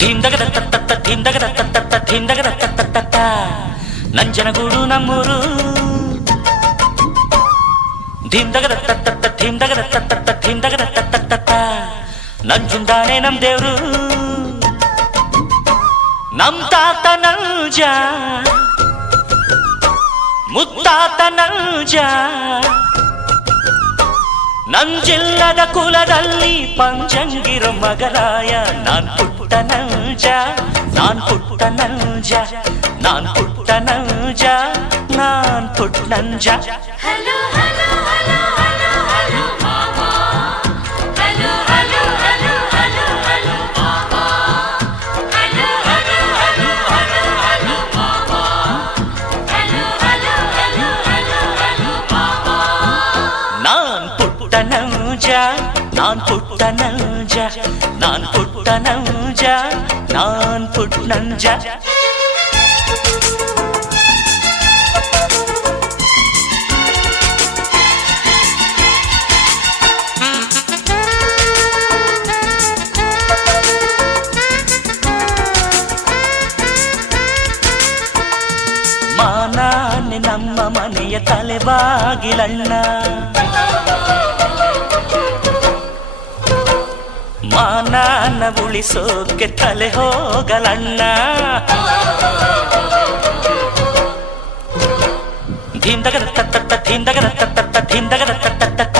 ಧೀಂದಗದ ತತ್ತ ಧೀಂದಗದ ತತ್ತ ಧೀಂದಗದ ತತ್ತ ನಂಜನಗೂಡು ನಮ್ಮೂರು ಧೀಂದಗದ ತತ್ತ ಧೀಂದಗದ ತತ್ತ ಧೀಂದಗದ ತತ್ತ ನಂಜುಂದಾನೆ ನಮ್ ದೇವ್ರು ನಮ್ ತಾತ ನಂಜ ಮುತ್ತಾತ ನಂಜ ನಂಜಿಲ್ಲದ ಕುಲದಲ್ಲಿ ಪಂಚಂಗಿರ ಮಗರಾಯ ನಾನ್ ಪುಟ್ಟ ನಂಜ ನಾನ್ ಪುಟ್ಟ ನಂಜ ನಾನ್ ಪುಟ್ಟ ನಂಜ ನಾನ್ ಪುಟ್ಟ ನಂಜ ನಾನ್ ಪುಟ್ಟ ನಂಜ ನಾನ್ ಪುಟ್ಟ ನಂಜ ನಾನ್ ಪುಟ್ಟ ನಂಜ ಮಾನಾನೆ ನಮ್ಮ ಮನೆಯ ತಲೆಬಾಗಿಲಣ್ಣ ಮಾನನ ಉಳಿಸೋಕೆ ತಲೆ ಹೋಗಲಣ್ಣ ಧೀಂದಗದ ತತ್ತ ಧೀಂದಗದ ತತ್ತ ಧೀಂದಗದ ತತ್ತ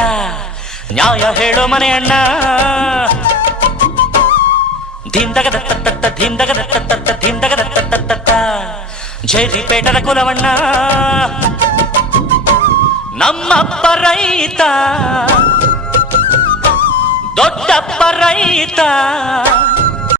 ನ್ಯಾಯ ಹೇಳೋ ಮನೆ ಅಣ್ಣ ಧೀಂದಗದ ತತ್ತ ಧೀಂದಗದ ತತ್ತ ಧೀಂದಗದ ತತ್ತ ಜೈರಿಪೇಟದ ಕುಲವಣ್ಣ ನಮ್ಮಪ್ಪ ರೈತ ದೊಡ್ಡಪ್ಪ ರೈತ